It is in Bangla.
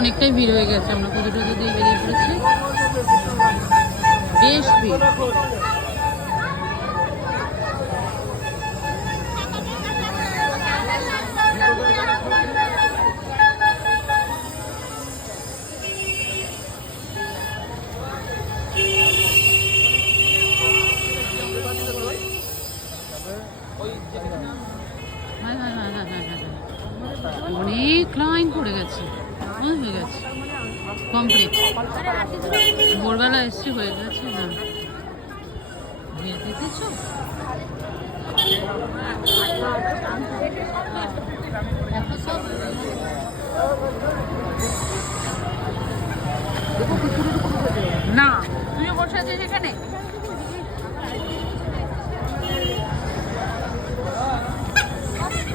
অনেকটাই ভিড় হয়ে গেছে, আমরা পুজো টুজো দিয়ে বেরিয়ে পড়েছি, বেশ ভিড়। অনেক লাইন পড়ে গেছে, হয়ে গেছে কমপ্লিট। ভোরবেলা এসছি, হয়ে গেছে না দেখেছ। না তুইও বসে আছিস এখানে।